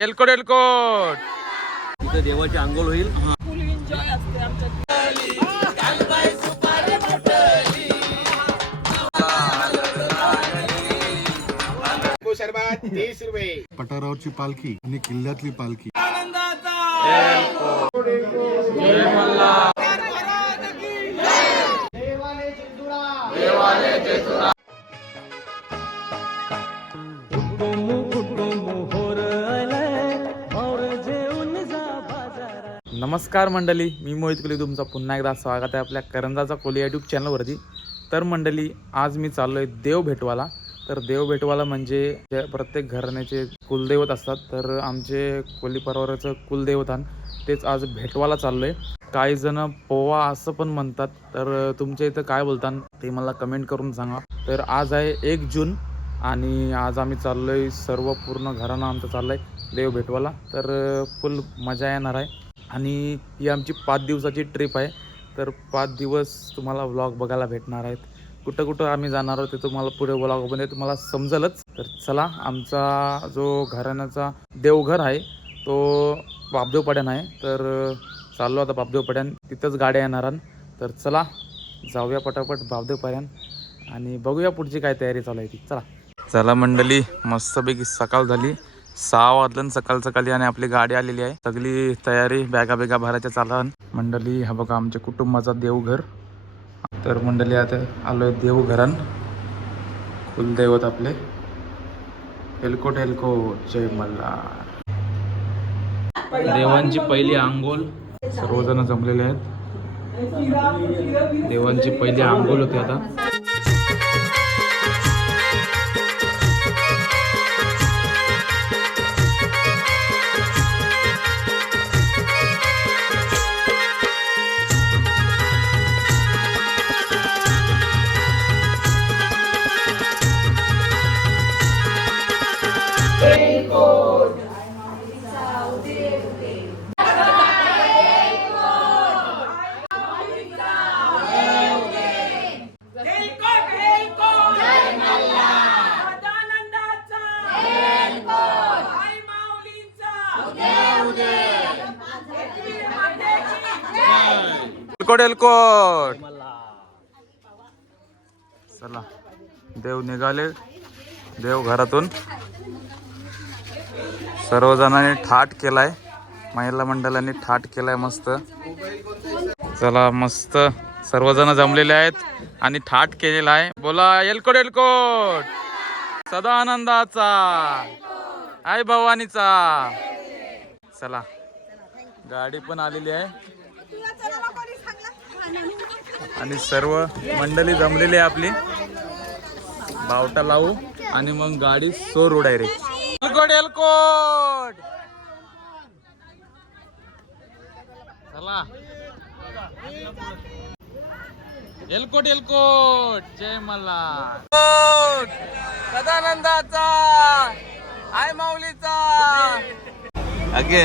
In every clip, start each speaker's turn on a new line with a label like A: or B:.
A: एलकोट एलकोट.
B: तिथं देवाची आंघोळ होईल.
C: सरबत तीस रुपये
D: पठारावरची पालखी आणि किल्ल्यातली पालखी.
A: नमस्कार मंडळी मी मोहित कुली तुमचं पुन्हा एकदा स्वागत आहे आपल्या करंजाचा कोली यूट्यूब चॅनलवरती तर मंडळी आज मी चाललो आहे देव भेटवाला. तर देव भेटवाला म्हणजे प्रत्येक घराण्याचे कुलदैवत असतात तर आमचे कोली परिवाराचं कुलदैवतान तेच आज भेटवाला चाललो आहे काही जण पोवा असं पण म्हणतात तर तुमच्या इथं काय बोलतात ते मला कमेंट करून सांगा. तर आज आहे एक जून आणि आज आम्ही चाललो आहे सर्व पूर्ण घराणं आमचं चाललं आहे देव भेटवाला. तर फुल मजा येणार आहे. आणि ही आमची पाच दिवसाची ट्रिप आहे. तर पाच दिवस तुम्हाला व्लॉग बघायला भेटणार आहेत. कुठं कुठं आम्ही जाणार आहोत ते तुम्हाला पुढे व्लॉगमध्ये तुम्हाला समजलंच. तर चला आमचा जो घराण्याचा देवघर आहे तो बापदेव पड्यान आहे. तर चाललो आता बापदेव पड्यान तिथंच गाड्या येणार तर चला जाऊया पटापट बापदेव पड्यान आणि बघूया पुढची काय तयारी चालू आहे ती. चला. चला मंडळी मस्तपैकी सकाळ झाली. सहा वाजलं सकाळ सकाळी आणि आपली गाडी आलेली आहे. सगळी तयारी बॅगा बॅगा भरायच्या चालन. मंडळी हा बघा आमच्या कुटुंबाचा देवघर. तर मंडळी आता आलोय देवघरान. कुलदैवत आपले. हेलकोट एलकोट जय मल्ला देवांची पहिली आंघोळ सर्वजण जमलेले आहेत. देवांची पहिली आंघोळ होती आता. एलकोट चला देव निघाले देव घरातून. सर्वजणांनी ठाट केलाय महिला मंडळांनी ठाट केलाय मस्त. चला मस्त. सर्वजण जमलेले आहेत आणि ठाट केलेला आहे. बोला एलकोट एलकोट सदा आनंदाचा आई भवानीचा. चला गाडी पण आलेली आहे. आणि सर्व मंडळी जमलेली आहे आपली. बावटा लावू आणि मग गाडी सोर उडाय रे. एलकोट एलकोट चला. एलकोट एलकोट जय मला सदानंदाचा. आय माऊलीचा. अगे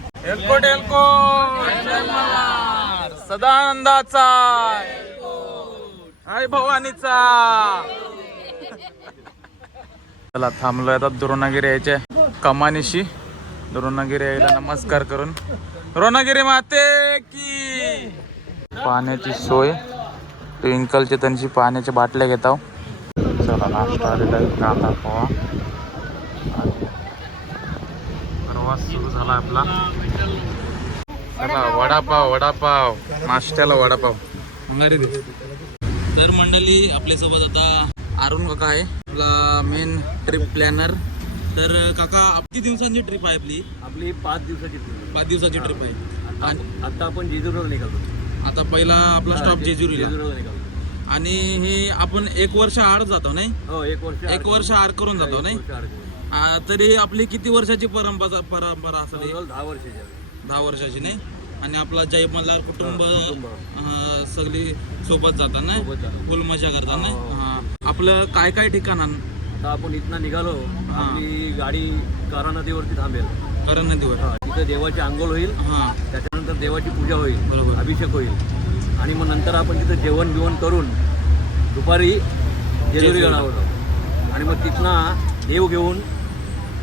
A: एलकोट एलकोट सदानंदाचा. आई भवानीचा. चला थांबलोय आता द्रोणागिरी यायच्या कमानीशी द्रोणागिरी यायला नमस्कार करून. द्रोणागिरी माते की. पाण्याची सोय. ट्विंकलचे त्यांची पाण्याच्या बाटल्या घेताव चला नाश्ता आलेला कांदा पोहा. आणि प्रवास सुरू झाला आपला. चला वडापाव वडापाव. नाश्त्याला वडापाव. तर मंडळी आपल्यासोबत आता अरुण काका आहे. आपला मेन ट्रिप प्लॅनर तर काका किती दिवसांची ट्रिप आहे आपली?
B: आपली पाच दिवसाची ट्रिप
A: पाच दिवसाची ट्रिप आहे. आणि
B: आता आपण जेजुरीला निघालो.
A: आता पहिला आपला स्टॉप जेजुरीला.
B: निघालो.
A: आणि हे आपण एक वर्ष आड जातो नाही?
B: हो एक वर्ष
A: एक वर्ष आड करून जातो नाही. आ, तरी आपली किती वर्षाची परंपरा परंपरा
B: जवळजवळ दहा वर्षाची.
A: दहा वर्षाची नाही? आणि आपला जय मल्हार कुटुंब
B: कुटुंब.
A: अं, सगळी सोबत जातात ना. फुल मजा करतात ना
B: हो.
A: हा. आपलं काय काय ठिकाण
B: आता आपण इथनं निघालो. आपली गाडी कारा नदीवरती थांबेल.
A: करण नदीवर.
B: हा, तिथं देवाची आंघोळ होईल.
A: हा.
B: त्याच्यानंतर देवाची पूजा होईल.
A: बरोबर.
B: अभिषेक होईल. आणि मग नंतर आपण तिथं जेवण बिवण करून दुपारी जेजुरी
A: जेजुरी.
B: गडावर जाऊ. आणि मग तिथनं देव घेऊन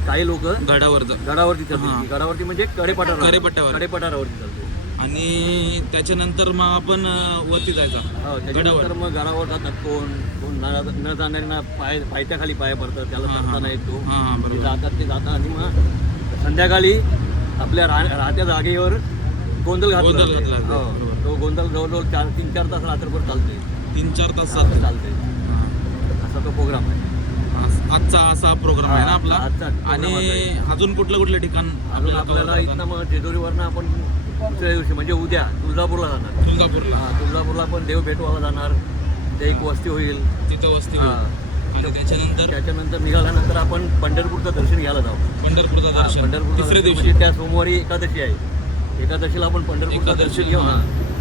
B: काही लोक
A: गडावर
B: गडावरती
A: हा.
B: चालते गडावरती म्हणजे कडेपठार
A: कडेपट्ट्यावर.
B: कडेपठारावरती चालते
A: आणि त्याच्यानंतर मग आपण अं, वरती जायचा
B: हो त्याच्यानंतर मग गडावर जातात कोण कोण न न जाणाऱ्यांना पाय पायथ्याखाली पाय पडतात त्याला
A: हा, हा.
B: नाही येतो
A: हा, हा, बरोबर.
B: ते जातात ते जातात आणि मग संध्याकाळी आपल्या रा राहत्या जागेवर गोंधळ घातला
A: गोंधळ
B: जाते.
A: घातला जाते,
B: हो.
A: बरोबर.
B: तो गोंधळ जवळजवळ चार तीन चार तास रात्रभर चालते
A: तीन चार तास चालतो
B: चालते असा तो प्रोग्राम आहे
A: आजचा असा प्रोग्राम आहे ना आपला?
B: आजचा
A: आणि अजून कुठलं कुठलं ठिकाण
B: अजून
A: आपल्याला
B: इथनं मग जेजुरीवरनं आपण दुसऱ्या दिवशी म्हणजे उद्या तुळजापूरला जाणार?
A: तुळजापूरला.
B: हा तुळजापूरला पण देव भेटवाला जाणार. ते एक वस्ती होईल.
A: तिथं वस्ती. होईल. आणि त्याच्यानंतर?
B: त्याच्यानंतर निघाल्यानंतर आपण पंढरपूरचं दर्शन घ्यायला जाऊ.
A: पंढरपूरचं दर्शन.
B: पंढरपूरचं
A: तिसऱ्या दिवशी.
B: म्हणजे त्या सोमवारी एकादशी आहे. एकादशीला आपण पंढरपूरचं दर्शन घेऊ. ना.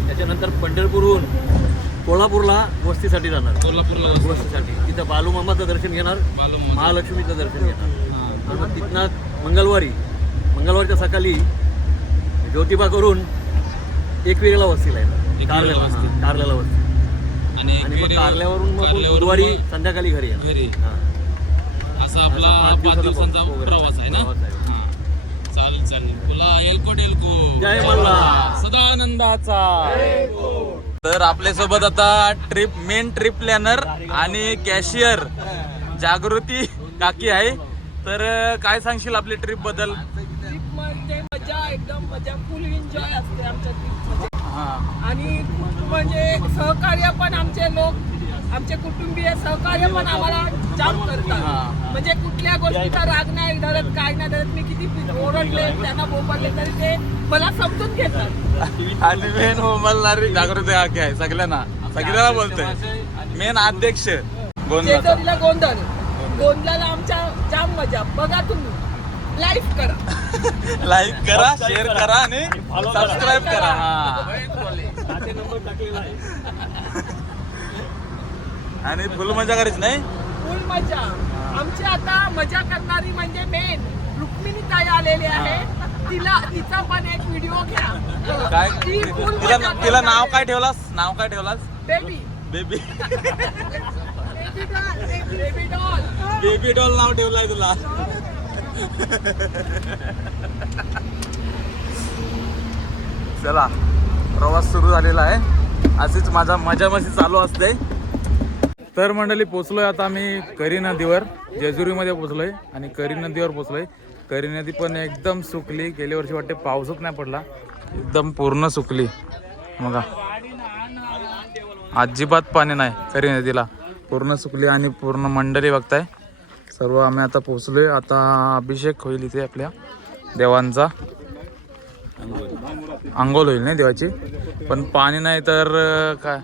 B: त्याच्यानंतर पंढरपूरहून कोल्हापूरला वस्तीसाठी जाणार
A: कोल्हापूरला वस्ती.
B: वस्तीसाठी तिथं बालूमामाचं दर्शन घेणार. महालक्ष्मीचं दर्शन घेणार. आणि तिथनं मंगळवारी मंगळवारच्या सकाळी ज्योतिबा करून एकविरेला वस्तीला येणार कारल्याला
A: वस्ती.
B: कारल्याला वस्ती
A: आणि
B: मग कारल्यावरून मग बुधवारी संध्याकाळी घरी
A: घरी
B: हा.
A: असा आपला
B: पाच दिवसाचा.
A: प्रवास आहे ना. चालेल चालेल तुला एलकोट एलको
B: जय मल्हार.
A: सदानंदाचा तर आपल्यासोबत आता ट्रिप मेन ट्रिप प्लॅनर आणि कॅशियर जागृती काकी आहे. तर काय सांगशील आपली ट्रिपबद्दल?
E: ट्रिप म्हणजे मजा एकदम मजा. फुल एन्जॉय असते आमच्या
A: हा.
E: आणि म्हणजे सहकार्य पण आमचे लोक आमचे कुटुंबीय सहकार्य पण आम्हाला जाम करतात. म्हणजे कुठल्या गोष्टीचा राग नाही धरत काय नाही धरत मी किती ओरडले त्यांना बोपरले तरी ते मला समजून घेतात.
A: आणि मेन बोलणारी जागृती काकी आहे सगळ्यांना. सगळ्यांना बोलतोय. मेन अध्यक्ष गोंधळ.
E: गोंधळ. गोंधळाला आमच्या जाम मजा. बघा तुम्ही. लाईव्ह करा.
A: लाईक करा शेअर करा. आणि सबस्क्राईब करा. हा. आणि फुल मजा करायची नाही?
E: फुल मजा. आमची आता मजा करणारी म्हणजे मेन रुक्मिणी ताई आलेली आहे तिला तिचा पण एक व्हिडिओ घ्या.
A: काय?
E: ती full
A: तिला
E: मजा
A: तिला नाव. काय ठेवलास? नाव काय ठेवलास?
E: Baby
A: baby
E: baby doll baby
A: नाव ठेवलाय तुला. चला प्रवास सुरू झालेला आहे. अशीच माझा मजा मस्ती चालू असते. तर मंडळी पोचलोय आता आम्ही करी नदीवर. जेजुरीमध्ये पोचलोय आणि करी नदीवर पोचलोय. करी नदी पण एकदम सुकली. गेल्या वर्षी वाटते पाऊसच नाही पडला. एकदम पूर्ण सुकली. बघा. अजिबात पाणी नाही करी नदीला पूर्ण सुकली आणि पूर्ण मंडळी बघताय. सर्व आम्ही आता पोचलोय आता अभिषेक होईल इथे आपल्या देवांचा. आंघोळ होईल नाही देवाची. पण पाणी नाही तर काय?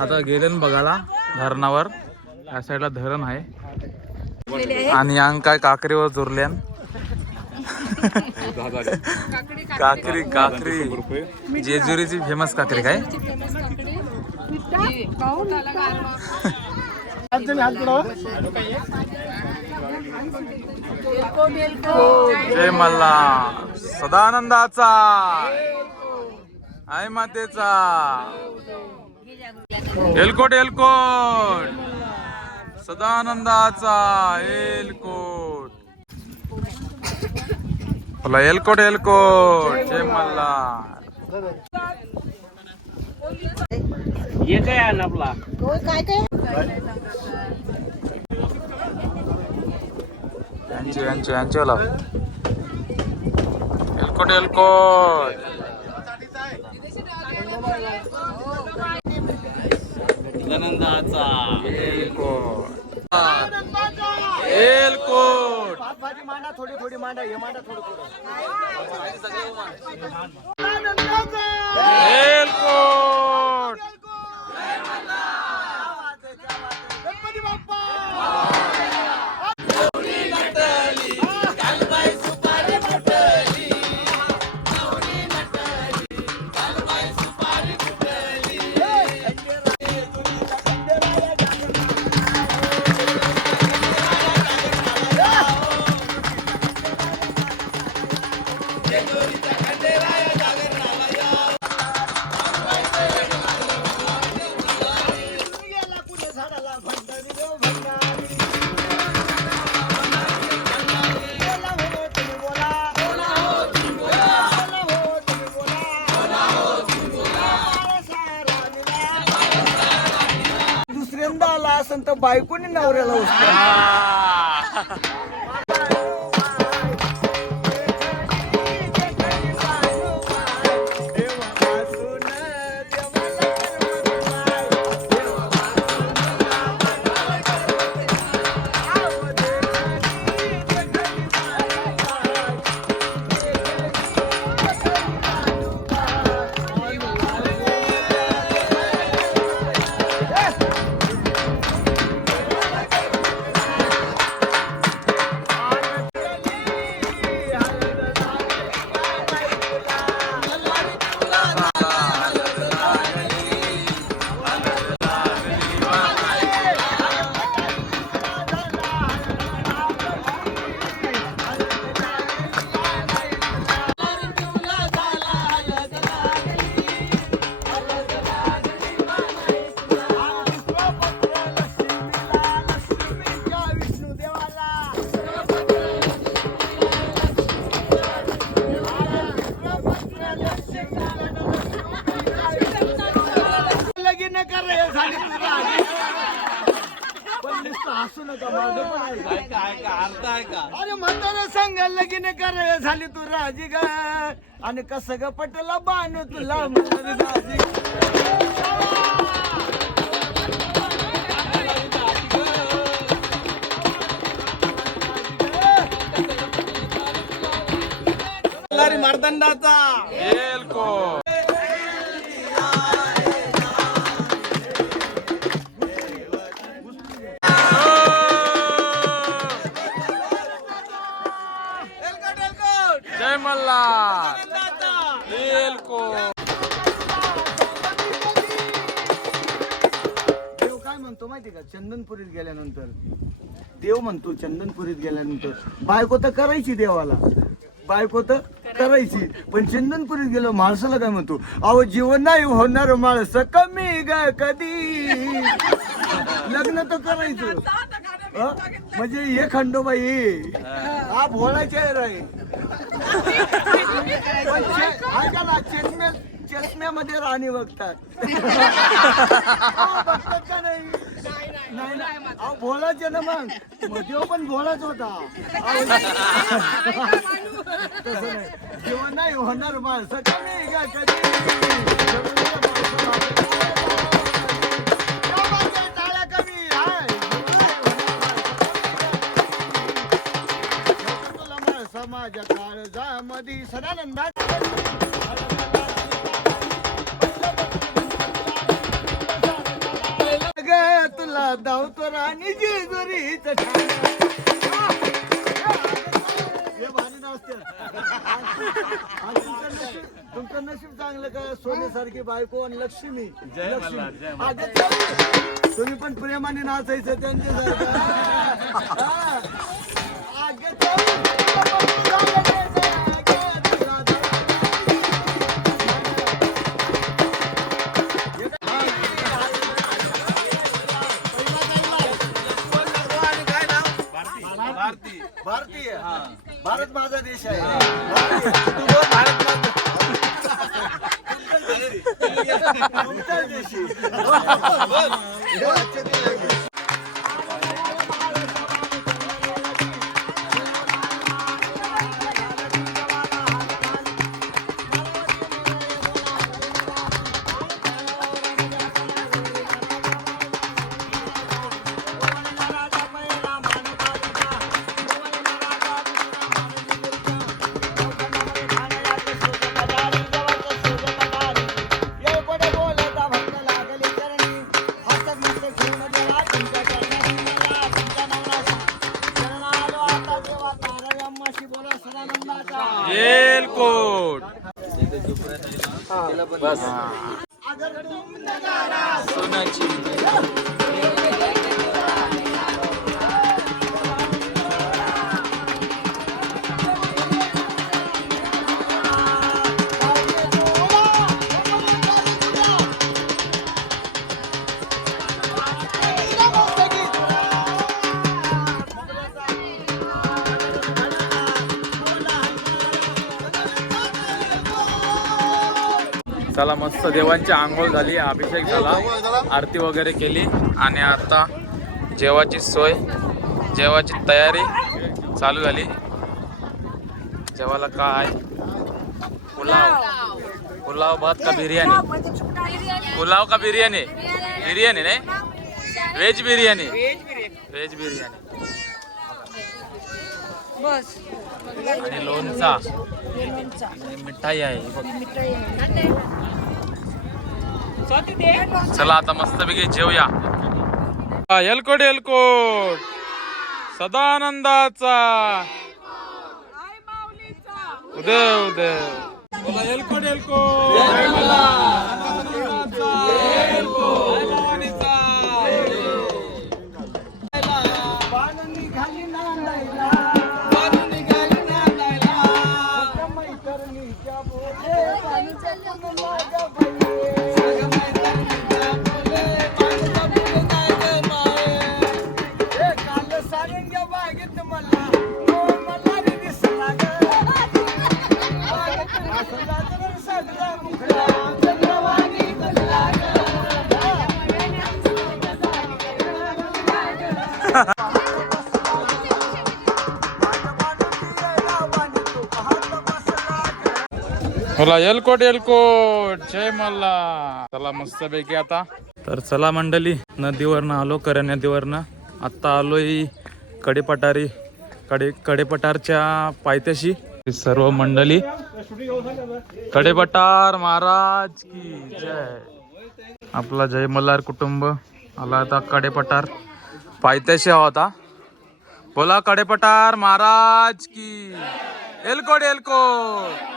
A: आता गेले ना बघायला धरणावर. या साईडला धरण आहे. आणि अंग काय काकरीवर काकरी काकरी जेजुरीची फेमस काकरी काय? जय मल्ला. सदानंदाचा. आई मातेचा. एलकोट एलकोट. सदानंदाचा एलकोट. बोला एलकोट एलकोट जय मल्ला यांचे यांचे यांचे वाला एलकोट एलकोट
B: नंदाचा
A: एलकोट एलकोट
C: भाजी मांडा थोडी थोडी मांडा हे मांडा थोडं थोडं.
A: एलकोट
C: झाली तू राजी ग. आणि कसं ग पटला बाण तुला मारदंडाचा. म्हणतो माहिती का? चंदनपुरीत गेल्यानंतर. देव म्हणतो चंदनपुरीत गेल्यानंतर. बायको तर करायची देवाला. बायको तर करायची. पण चंदनपुरीत गेलो माणसाला काय म्हणतो? अहो जीवन नाही होणार माणस कमी ग कधी. लग्न तर करायचं. हं? म्हणजे हे खंडोबाई हा. भोळाचे रे पण चे- ऐका ना चष्म्या चष्म्यामध्ये राणी बघतात. हो, बघतात का नाही? नाही ना अहो भोळाचे ना मग. मग देव पण भोळाच होता. अहो, तसं नाही. होणार माणसं कमी का कधी? टाळ्या कमी. हाय. नाही होणार माणसं. तुला माणसं माझ्या काळजामध्ये सदानंदात तुला धावतो राणी जेजुरीच तुमचं नशीब चांगलं का? सोन्यासारखी बायको आणि लक्ष्मी. चल. तुम्ही पण प्रेमाने नाचायचं त्यांच्या भारत माझा देश आहे. तुमचा देश आहे.
A: चला मस्त देवांची आंघोळ झाली अभिषेक झाला आरती वगैरे केली. आणि आता जेवाची सोय जेवाची तयारी चालू झाली. जेवायला काय? पुलाव. पुलाव भात का बिर्याणी? पुलाव का बिर्याणी? बिर्याणी नाही? व्हेज बिर्याणी. व्हेज बिर्याणी. आणि लोणचा. आणि मिठाई आहे हे बघ. चला आता मस्तपैकी जेवूया एलकोट एलकोट सदानंदाचा. उदय उदय. एलकोट एलकोट चला एलकोट एलकोट जय मल्ला. चला मस्त पैकी आता. तर चला मंडळी नदीवरनं आलो करण नदीवरनं. आत्ता आलोय कडेपटारी कडे कडेपटारच्या पायथ्याशी. सर्व मंडळी कडेपटार महाराज की जय. आपला जय मल्हार कुटुंब आला आता कडेपटार पायथ्याशी होता बोला कडेपटार महाराज की. एलकोट एलकोट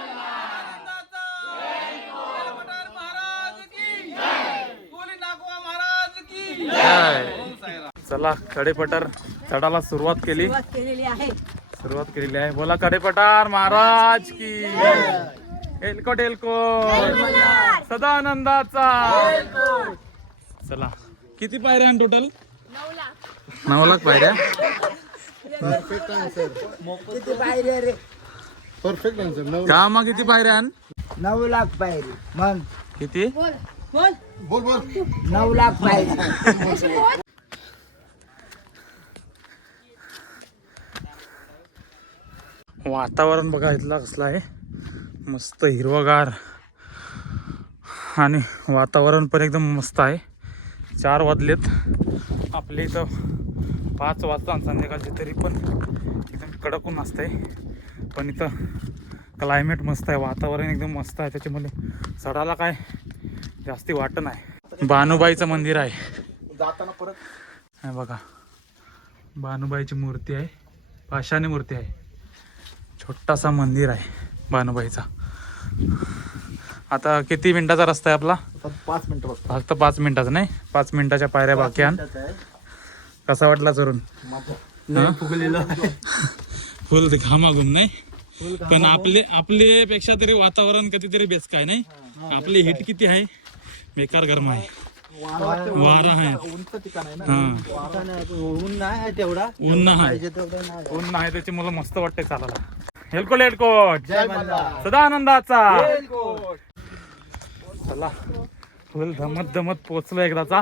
A: जय. चला कडेपटार चढाला सुरुवात केली. सुरुवात केलेली आहे. बोला कडेपटार महाराज की एलकोट एलकोट. सदानंदाचा. चला. किती पायऱ्या टोटल नऊ लाख. पायऱ्या?
D: परफेक्ट आन्सर नऊ
A: का मग किती पायऱ्या
C: नऊ लाख पायरी. मग
A: किती?
D: बोल. बोल
C: नऊ लाख पायरी
A: वातावरण बघा इथला कसलं आहे. मस्त हिरवगार. आणि वातावरण पण एकदम मस्त आहे. चार वाजलेत. आपल्या इथं पाच वाजता आणि संध्याकाळचे तरी पण एकदम कडक ऊन असतंय. पण इथं क्लायमेट मस्त आहे. वातावरण एकदम मस्त आहे. त्याच्यामुळे चढायला काय जास्ती वाटत नाही. बानुबाईचं मंदिर आहे.
C: जाताना परत?
A: हे बघा. बानुबाईची मूर्ती आहे. पाषाणी मूर्ती आहे. छोटासा मंदिर आहे बानुबाईचा आता किती मिनिटाचा रस्ता आहे आपला?
C: पाच मिनिटं
A: फक्त पाच मिनिटाचा नाही? पाच मिनिटाच्या पायऱ्या बाकी आण कसा वाटला चरून?
C: फुगलेलं.
A: फुल घामागून नाही. पण आपले आपले पेक्षा तरी वातावरण कधीतरी बेस काय नाही? आपली हिट किती आहे? बेकार गरम आहे. वारा आहे. हा.
C: ऊन नाही तेवढा
A: ऊन नाही त्याची मला मस्त वाटतंय चालायला. हेलकोट हेलकोट सदानंदाचा चला. फुल धमत धमत पोचलो एकदाचा.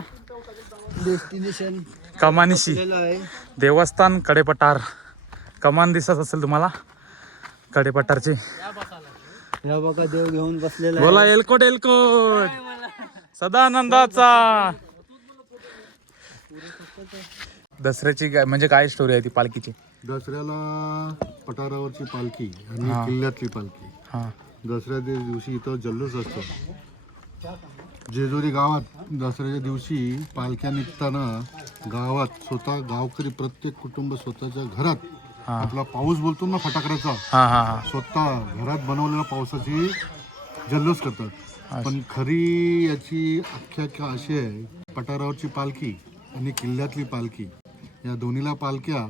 C: डेस्टिनेशन
A: कमानीशी.
C: आहे.
A: देवस्थान कडेपटार कमान दिसत असेल तुम्हाला. कडेपटारची
C: या बघा देव घेऊन बसलेला
A: बोला एलकोट एलकोट. सदानंदाचा. दसऱ्याची काय म्हणजे काय स्टोरी आहे ती पालखीची?
D: दसऱ्याला पठारावरची पालखी आणि. किल्ल्यातली पालखी.
A: हा.
D: दसऱ्या दि- दिवशी इथं जल्लोष असतो. जेजुरी गावात दसऱ्याच्या दिवशी पालख्या निघताना गावात स्वतः गावकरी प्रत्येक कुटुंब स्वतःच्या घरात आपला पाऊस बोलतो ना फटाकड्याचा
A: हा हा हा.
D: स्वतः घरात बनवलेल्या पावसाची जल्लोष करतात. पण खरी याची आख्यायिका अशी आहे पठारावरची पालखी आणि किल्ल्यातली पालखी या दोन्हीला पालख्या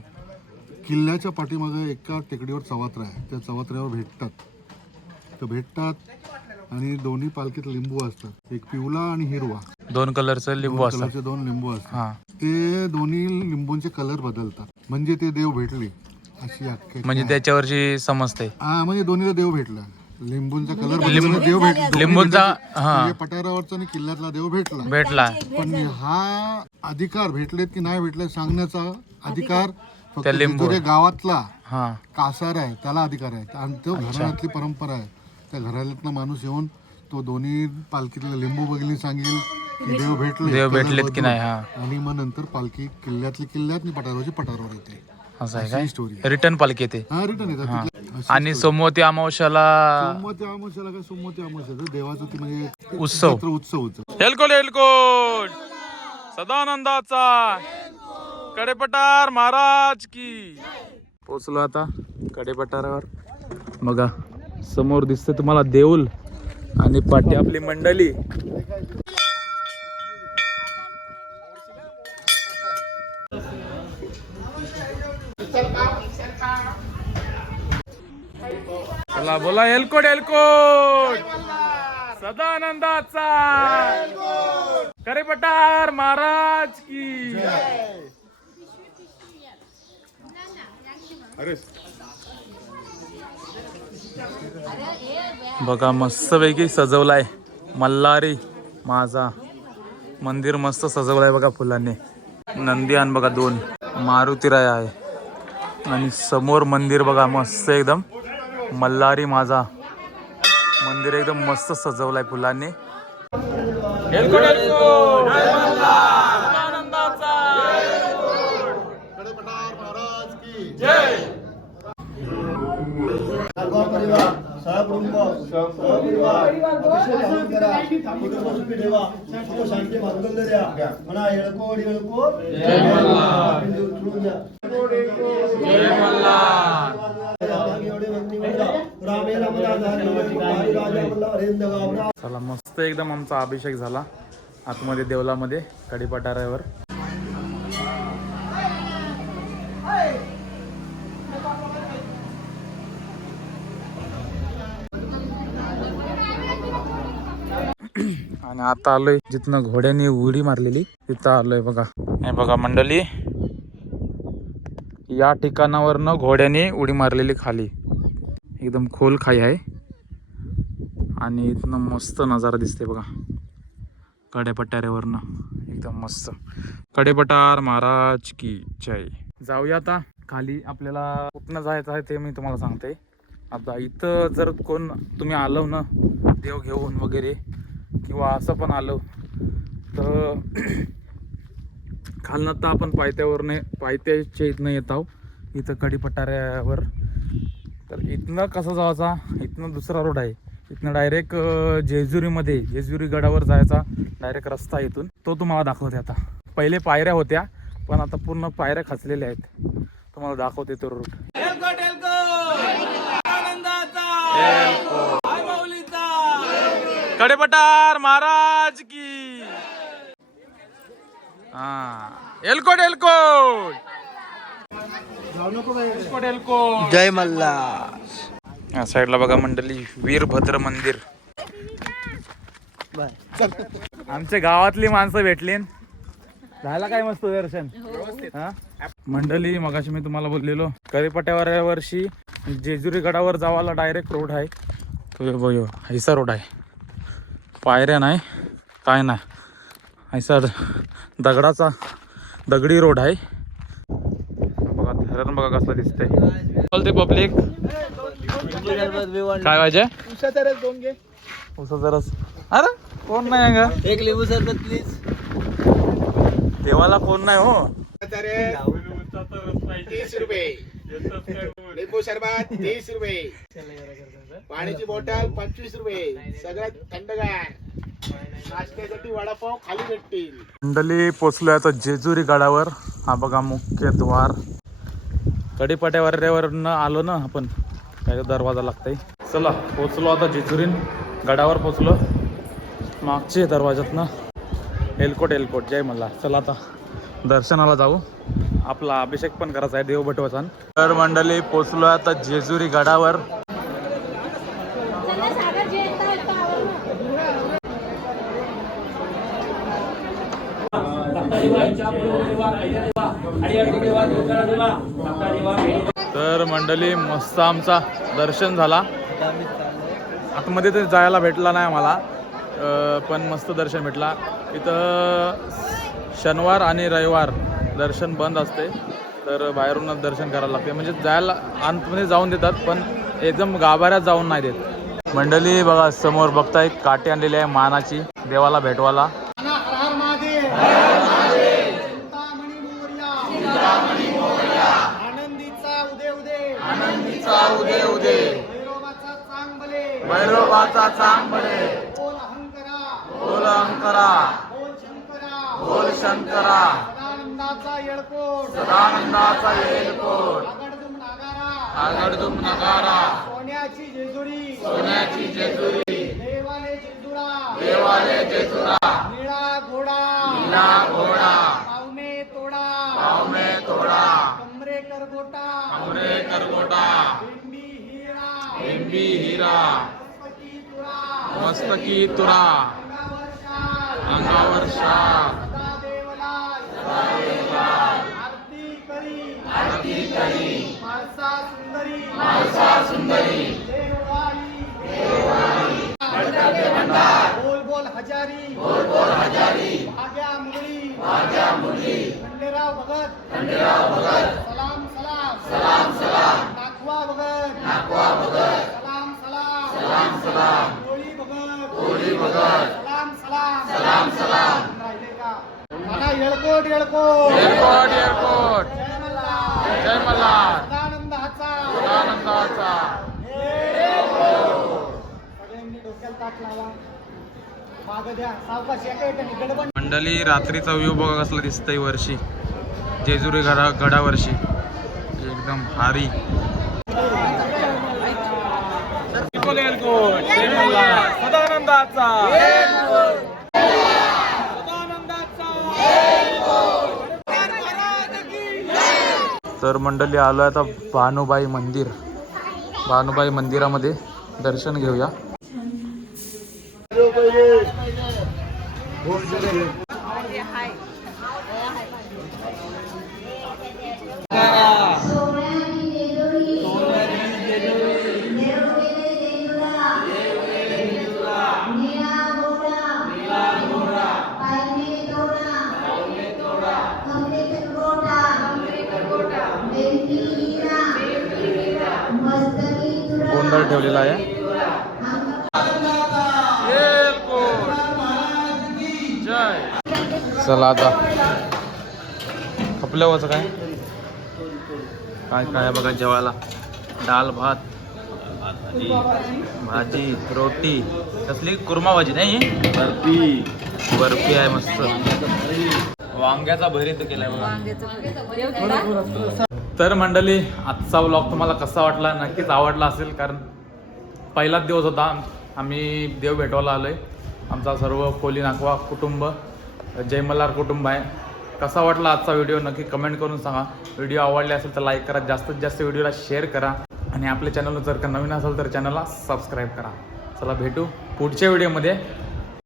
D: किल्ल्याच्या पाठीमागे एका टेकडीवर चवात्रा आहे. त्या चवात्र्यावर भेटतात. तर भेटतात आणि दोन्ही पालखीत लिंबू असतात. एक पिवला आणि हिरवा.
A: दोन कलरचं लिंबू असतात.
D: दोन लिंबू असतात. ते दोन्ही लिंबूंचे कलर बदलतात. म्हणजे ते देव भेटले. अशी आख्यायिका
A: म्हणजे. त्याच्यावरची समजते.
D: हा म्हणजे दोन्हीला देव भेटला. लिंबूंचा कलर बदलला. देव भेटला.
A: लिंबूंचा हा.
D: म्हणजे पठारावरचा आणि किल्ल्यातला देव भेटला.
A: भेटला.
D: पण हा अधिकार भेटलेत की नाही भेटले सांगण्याचा अधिकार फक्त
A: त्या लिंबू-
D: गावातला
A: हा.
D: कासार आहे त्याला अधिकार आहे. आणि तो घराण्यातली परंपरा आहे. त्या घराण्यातला माणूस येऊन तो दोन्ही पालखीतल्या लिंबू बघितली सांगेल की देव भेटले
A: देव भेटलेत की. नाही हा.
D: आणि मग नंतर पालखी किल्ल्यातली किल्ल्यात आणि पठारावरची पठारावर येते.
A: असं आहे
D: अशी
A: काय?
D: स्टोरी
A: रिटर्न पालखी येते
D: हा रिटर्न येतात
A: आणि. सोमवती अमावश्याला
D: सोमवती अमावस्याला काय? सोमवती अमावस्याचं देवाचं ती म्हणजे
A: उत्सव.
D: जत्रा उत्सव होतं.
A: एलकोट एलकोट सदानंदाचा. कडेपटार महाराज की. पोचलो आता कडेपटारावर बघा समोर दिसते तुम्हाला देऊल आणि पाठी आपली मंडळी चला बोला एलकोट एलकोट. सदानंदाचा. करे पटार महाराज की. बघा मस्त पैकी सजवलाय मल्हारी माझा. मंदिर मस्त सजवलाय बघा फुलांनी. नंदी आण बघा दोन. मारुतीराय आहे. आणि समोर मंदिर बघा मस्त एकदम. मल्हारी माझा. मंदिर एकदम मस्त सजवलंय फुलांनी एलकोट, एलकोट! आनंदाचा! जय! जय मल्हार! चला मस्त एकदम आमचा अभिषेक झाला. आतमध्ये देवलामध्ये कडीपटाऱ्यावर आणि आता आलोय जिथनं घोड्याने उडी मारलेली तिथं आलोय बघा. हे बघा मंडळी या ठिकाणावरनं घोड्याने उडी मारलेली खाली. एकदम खोल खाई आहे. आणि इथनं मस्त नजारा दिसते बघा. कडेपट्याऱ्यावरनं एकदम मस्त. कडेपटार महाराज की जय. जाऊया आता. खाली आपल्याला कुठनं जायचं आहे ते मी तुम्हाला सांगते. आता इथं जर कोण तुम्ही आलो ना देव घेऊन वगैरे किंवा असं पण आलं तर खालनं तर आपण पायथ्यावरने पायथ्याच्या इथनं येत आहो इथं कडीपटाऱ्यावर तर इथनं कसं जायचा? इथनं दुसरा रोड आहे. इथनं डायरेक्ट जेजुरीमध्ये जेजुरी गडावर जायचा डायरेक्ट रस्ता इथून. तो तुम्हाला दाखवते आता. पहिले पायऱ्या होत्या पण आता पूर्ण पायऱ्या खचलेल्या आहेत. तुम्हाला दाखवते तो रूट कडेपटार महाराज की! हा. एलकोट एलकोट
C: जय मल्ला.
A: या साईडला बघा मंडळी वीरभद्र मंदिर. आमच्या गावातली माणसं भेटली. झाला काय मस्त दर्शन? मंडळी मगाशी मी तुम्हाला बोललेलो करीपट्यावर या वर्षी जेजुरी गडावर जावाला डायरेक्ट रोड आहे. तो बघ हैसा रोड आहे. पायऱ्या नाही काय नाही. हैसा द- दगडाचा दगडी रोड आहे. बघा धरण बघा कसं दिसतंय. बोलते पब्लिक. काय पाहिजे? उसा रस अरे कोण नाही का
C: एक लिंबू सरबत प्लीज
A: देवाला कोण नाही हो.
F: तीस रुपये लिंबू सरबत तीस रुपये पाण्याची बॉटल पंचवीस रुपये. सगळ्यात थंडगार. नाश्त्यासाठी वडापाव खाली भेटतील.
A: मंडळी पोचलोय आता जेजुरी गडावर. हा बघा मुख्य द्वार. कढीपाट्यावरवरनं आलो ना आपण काय दरवाजा लागतंय. चला पोचलो आता जेजुरीन. गडावर पोचलो मागचे दरवाजातनं एलकोट एलकोट जय मला चला आता दर्शनाला जाऊ. आपला अभिषेक पण करायचा आहे देव भटवाचा तर मंडळी पोचलो आता जेजुरी गडावर. तर मंडळी मस्त आमचा दर्शन झाला. आतमध्ये तर जायला भेटला नाही आम्हाला पण मस्त दर्शन भेटला. इथं शनिवार आणि रविवार दर्शन बंद असते. तर बाहेरूनच दर्शन करायला लागते. म्हणजे जायला आतमध्ये जाऊन देतात पण एकदम गाभाऱ्यात जाऊन नाही देत. मंडळी बघा समोर बघताय काठी आणलेली आहे मानाची देवाला भेटवाला
G: बले
A: भैरवाचा चांग बळे
G: बोल अहंकरा.
A: बोल अंकरा
G: बोल शंकरा.
A: बोल शंकरा.
G: सदानंदाचा येळकोट.
A: सदानंदाचा येलकोट
G: आगडदुम नागारा.
A: आगडदुम नगारा.
G: सोन्याची जेजुरी.
A: सोन्याची जेजुरी.
G: देवाले जेजुरा.
A: देवाले जेजुरा.
G: निळा घोडा.
A: निळा घोडा.
G: पावमे तोडा.
A: पावमे तोडा.
G: कमरेकर गोटा
A: अमरे करगोटा.
G: बिंबी हिरा.
A: बिंबी हिरा.
G: हस्तकी तुरा अंगावर शाल आरती करी
A: आरती
G: सुंदरी बोल बोल हजारी
A: बोल बोल हजारी
G: भाग्या मुली
A: भाग्या मुली
G: खंडेराव भगत
A: खंडेराव भगत
G: सलाम सलाम
A: सलाम सलाम
G: नागवा भगत
A: नाकवा भगत
G: सलाम सलाम
A: सलाम सलाम
G: कोळी भगत
A: कोळी भगत
G: सलाम सलाम.
A: सलाम सलाम.
G: राहिले का नाना येळकोट येळकोट.
A: एअरपोर्ट एअरपोर्ट
G: जय मल्हार.
A: जय मल्हार
G: सदानंद हाचा.
A: सदानंदाचा
G: सगळ्यांनी डोक्याला ताट लावा. माग द्या. सावकाश एका एकाने गडबड
A: मंडळी रात्रीचा व्ह्यू बघा कसला दिसतंय वर्षी. जेजुरी गडा गडावरशी एकदम भारी. सदानंदाचा तर मंडळी आलो आता भानुबाई मंदिर. भानुबाई मंदिरामध्ये दर्शन घेऊया. गोंधळ ठेवलेला आहे. जय चला आता. खपल्यावरचं काय? काय काय बघा जेवायला? डाल भात भाजी रोटी. कसली? कुर्मा भाजी नाही? बर्फी. बर्फी आहे मस्त. वांग्याचा भरीत केलाय बघा. तर मंडळी आजचा व्लॉग तुम्हाला कसा वाटला? नक्कीच आवडला असेल कारण पहिलाच दिवस होता. आम्ही देव भेटवायला आलोय. आमचा सर्व कोली नाकवा कुटुंब जयमल्हार कुटुंब आहे. कसा वाटला आजचा व्हिडिओ नक्की कमेंट करून सांगा. व्हिडिओ आवडले असेल तर लाईक करा. जास्तीत जास्त व्हिडिओला शेअर करा. आणि आपल्या चॅनल जर का नवीन असेल तर चॅनलला सबस्क्राईब करा. चला भेटू पुढच्या व्हिडिओमध्ये